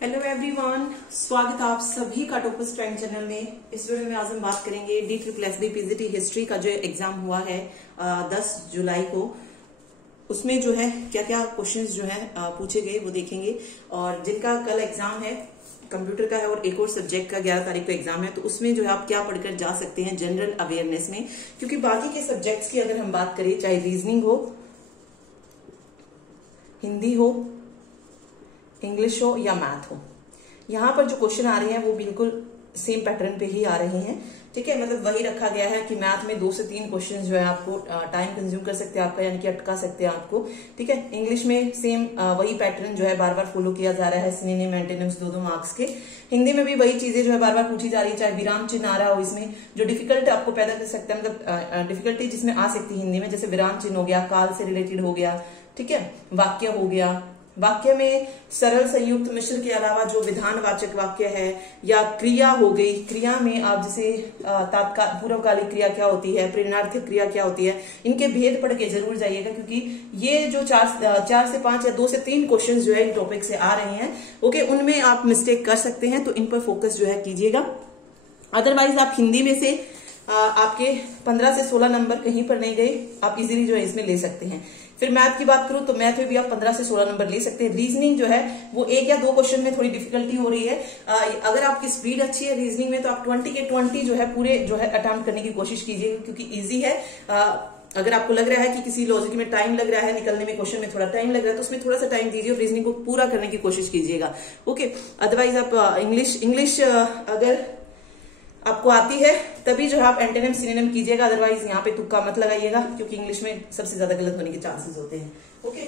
Hello everyone, स्वागत है आप सभी का टॉपर्स टाइम चैनल में। इस वीडियो में आज हम बात करेंगे DSSS पीजीटी हिस्ट्री का जो एग्जाम हुआ है 10 जुलाई को। उसमें जो है क्या क्या क्वेश्चंस जो है पूछे गए वो देखेंगे। और जिनका कल एग्जाम है कंप्यूटर का है और एक और सब्जेक्ट का 11 तारीख को एग्जाम है, तो उसमें जो है आप क्या पढ़कर जा सकते हैं जनरल अवेयरनेस में। क्योंकि बाकी के सब्जेक्ट्स की अगर हम बात करें, चाहे रीजनिंग हो, हिंदी हो, इंग्लिश हो या मैथ हो, यहाँ पर जो क्वेश्चन आ रहे हैं वो बिल्कुल सेम पैटर्न पे ही आ रहे हैं। ठीक है, मतलब वही रखा गया है कि मैथ में 2 से 3 क्वेश्चन जो है आपको टाइम कंज्यूम कर सकते हैं आपका, यानी कि अटका सकते हैं आपको। ठीक है, इंग्लिश में सेम वही पैटर्न जो है बार बार फॉलो किया जा रहा है, सिनोनिम एंटोनिम्स 2-2 मार्क्स के। हिंदी में भी वही चीजें जो है बार बार पूछी जा रही है, चाहे विराम चिन्ह आ रहा हो इसमें जो डिफिकल्ट आपको पैदा कर सकता है, मतलब डिफिकल्टी जिसमें आ सकती है हिंदी में, जैसे विराम चिन्ह हो गया, काल से रिलेटेड हो गया, ठीक है, वाक्य हो गया। वाक्य में सरल संयुक्त मिश्र के अलावा जो विधानवाचक वाक्य है या क्रिया हो गई, क्रिया में आप जैसे तात्काल पूर्वकालिक क्रिया क्या होती है, प्रेरणार्थक क्रिया क्या होती है, इनके भेद पढ़ के जरूर जाइएगा। क्योंकि ये जो 4 से 5 या 2 से 3 क्वेश्चन जो है इन टॉपिक से आ रहे हैं, ओके, उनमें आप मिस्टेक कर सकते हैं, तो इन पर फोकस जो है कीजिएगा। अदरवाइज आप हिंदी में से आपके 15 से 16 नंबर कहीं पर नहीं गए, आप इजीली जो है इसमें ले सकते हैं। फिर मैथ की बात करूं तो मैथ में भी आप 15 से 16 नंबर ले सकते हैं। रीजनिंग जो है वो 1 या 2 क्वेश्चन में थोड़ी डिफिकल्टी हो रही है। अगर आपकी स्पीड अच्छी है रीजनिंग में तो आप 20 के 20 जो है पूरे जो है अटेम्प्ट करने की कोशिश कीजिएगा, क्योंकि इजी है। अगर आपको लग रहा है कि किसी लॉजिक में टाइम लग रहा है, निकलने में क्वेश्चन में थोड़ा टाइम लग रहा है, तो उसमें थोड़ा सा टाइम दीजिए और रीजनिंग को पूरा करने की कोशिश कीजिएगा। ओके, अदरवाइज आप इंग्लिश अगर आपको आती है तभी जो है आप एंटोनिम सिनोनिम कीजिएगा, अदरवाइज यहाँ पे तुक्का मत लगाइएगा, क्योंकि इंग्लिश में सबसे ज्यादा गलत होने के चांसेस होते हैं। ओके,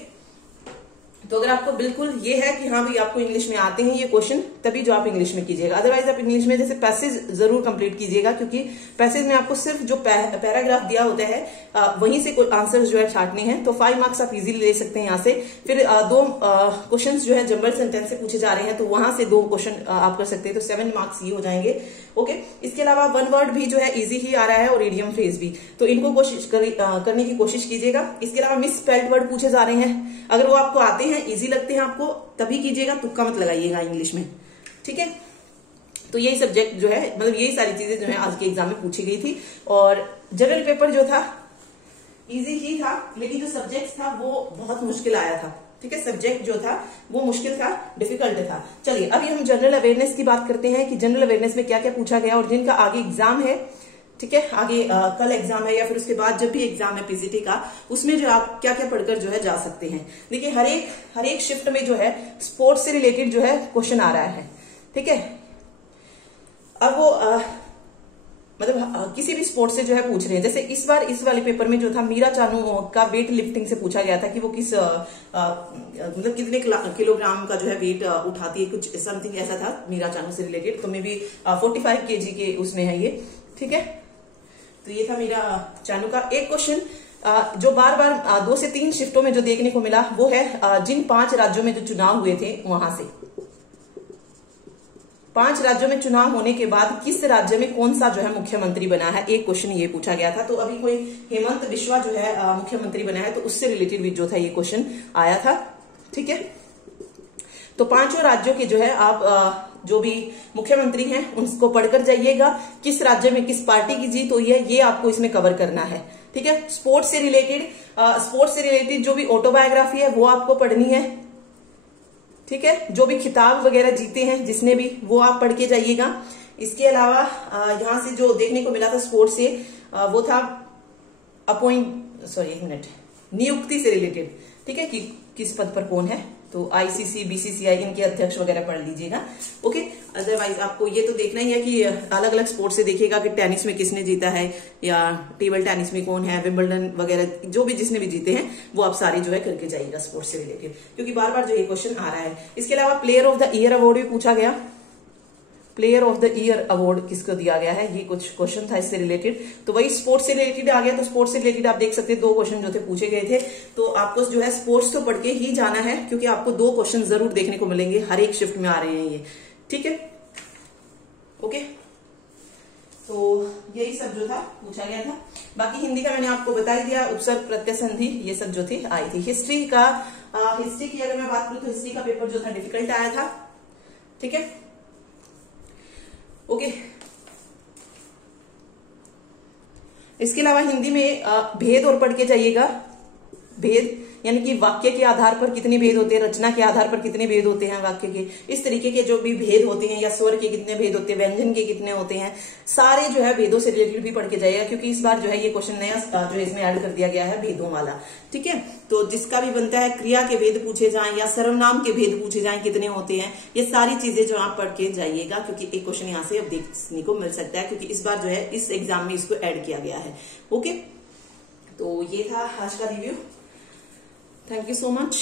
तो अगर आपको बिल्कुल ये है कि हाँ भाई आपको इंग्लिश में आते हैं ये क्वेश्चन, तभी जो आप इंग्लिश में कीजिएगा। अदरवाइज आप इंग्लिश में जैसे पैसेज जरूर कंप्लीट कीजिएगा, क्योंकि पैसेज में आपको सिर्फ जो पैराग्राफ दिया होता है वहीं से आंसर्स जो है छाटने हैं, तो 5 मार्क्स आप इजीली ले सकते हैं यहाँ से। फिर 2 क्वेश्चन जो है जंबल सेंटेंस से पूछे जा रहे हैं, तो वहां से 2 क्वेश्चन आप कर सकते हैं, तो 7 मार्क्स ये हो जाएंगे। ओके, इसके अलावा 1 वर्ड भी जो है इजी ही आ रहा है और इडियम फ्रेज भी, तो इनको करने की कोशिश कीजिएगा। इसके अलावा मिस स्पेल्ड वर्ड पूछे जा रहे हैं, अगर वो आपको आते हैं, इजी लगते हैं आपको, तभी कीजिएगा, तुक्का मत लगाइएगा इंग्लिश में। ठीक है, तो यही सब्जेक्ट जो है, मतलब यही सारी चीजें जो है आज के एग्जाम में पूछी गई थी। और जनरल पेपर जो था इजी ही था, लेकिन जो सब्जेक्ट था वो बहुत मुश्किल आया था। ठीक है, सब्जेक्ट जो था वो मुश्किल था, डिफिकल्ट था। चलिए अभी हम जनरल अवेयरनेस की बात करते हैं कि जनरल अवेयरनेस में क्या क्या पूछा गया और जिनका आगे एग्जाम है। ठीक है, आगे कल एग्जाम है या फिर उसके बाद जब भी एग्जाम है पीजीटी का, उसमें जो आप क्या क्या पढ़कर जो है जा सकते हैं। देखिए हर एक शिफ्ट में जो है स्पोर्ट्स से रिलेटेड जो है क्वेश्चन आ रहा है। ठीक है, अब वो मतलब किसी भी स्पोर्ट्स से जो है पूछ रहे हैं। जैसे इस बार इस वाले पेपर में जो था मीरा चानू का वेट लिफ्टिंग से पूछा गया था कि वो किस मतलब कितने किलोग्राम का जो है वेट उठाती है, कुछ समथिंग ऐसा था मीरा चानू से रिलेटेड। तो मे बी 45 kg के उसमें है ये। ठीक है, तो ये था मीरा चानू का। एक क्वेश्चन जो बार बार 2 से 3 शिफ्टों में जो देखने को मिला वो है जिन 5 राज्यों में जो चुनाव हुए थे वहां से 5 राज्यों में चुनाव होने के बाद किस राज्य में कौन सा जो है मुख्यमंत्री बना है, एक क्वेश्चन ये पूछा गया था। तो अभी कोई हेमंत बिश्वा जो है मुख्यमंत्री बना है, तो उससे रिलेटेड भी जो था ये क्वेश्चन आया था। ठीक है, तो 5 राज्यों के जो है आप जो भी मुख्यमंत्री हैं उनको पढ़कर जाइएगा, किस राज्य में किस पार्टी की जीत हुई है ये आपको इसमें कवर करना है। ठीक है, स्पोर्ट्स से रिलेटेड जो भी ऑटोबायोग्राफी है वो आपको पढ़नी है। ठीक है, जो भी खिताब वगैरह जीते हैं जिसने भी, वो आप पढ़ के जाइएगा। इसके अलावा यहां से जो देखने को मिला था स्पोर्ट्स से वो था नियुक्ति से रिलेटेड। ठीक है, कि किस पद पर कौन है, तो आईसीसी बीसीसीआई इनके अध्यक्ष वगैरह पढ़ लीजिएगा। ओके, अदरवाइज आपको ये तो देखना ही है कि अलग अलग स्पोर्ट्स से देखिएगा कि टेनिस में किसने जीता है या टेबल टेनिस में कौन है, विंबलडन वगैरह जो भी जिसने भी जीते हैं वो आप सारी जो है करके जाइएगा स्पोर्ट्स से रिलेटेड, क्योंकि बार बार जो ये क्वेश्चन आ रहा है। इसके अलावा player of the year award भी पूछा गया। Player of the year award किसको दिया गया है, ये कुछ क्वेश्चन था इससे रिलेटेड। तो वही स्पोर्ट्स से रिलेटेड आ गया, तो स्पोर्ट्स से रिलेटेड आप देख सकते हैं 2 क्वेश्चन जो थे पूछे गए थे। तो आपको जो है स्पोर्ट्स तो पढ़ के ही जाना है, क्योंकि आपको 2 क्वेश्चन जरूर देखने को मिलेंगे, हर एक शिफ्ट में आ रहे हैं ये। ठीक है, ओके, तो यही सब जो था पूछा गया था। बाकी हिंदी का मैंने आपको बता ही दिया, उपसर्ग प्रत्यय संधि ये सब जो थी आई थी। हिस्ट्री की अगर मैं बात करूं तो हिस्ट्री का पेपर जो था डिफिकल्ट आया था। ठीक है, ओके। इसके अलावा हिंदी में भेद और पढ़ के जाइएगा। भेद यानी कि वाक्य के आधार पर कितने भेद होते हैं, रचना के आधार पर कितने भेद होते हैं वाक्य के, इस तरीके के जो भी भेद होते हैं, या स्वर के कितने भेद होते हैं, व्यंजन के कितने होते हैं, सारे जो है भेदों से रिलेटेड भी पढ़ के जाइएगा, क्योंकि इस बार जो है ये क्वेश्चन नया जो है इसमें ऐड कर दिया गया है भेदों वाला। ठीक है, तो जिसका भी बनता है क्रिया के भेद पूछे जाएं या सर्वनाम के भेद पूछे जाएं कितने होते हैं, ये सारी चीजें जो आप पढ़ के जाइएगा, क्योंकि एक क्वेश्चन यहाँ से अब देखने को मिल सकता है, क्योंकि इस बार जो है इस एग्जाम में इसको ऐड किया गया है। ओके, तो ये था आज का review. Thank you so much.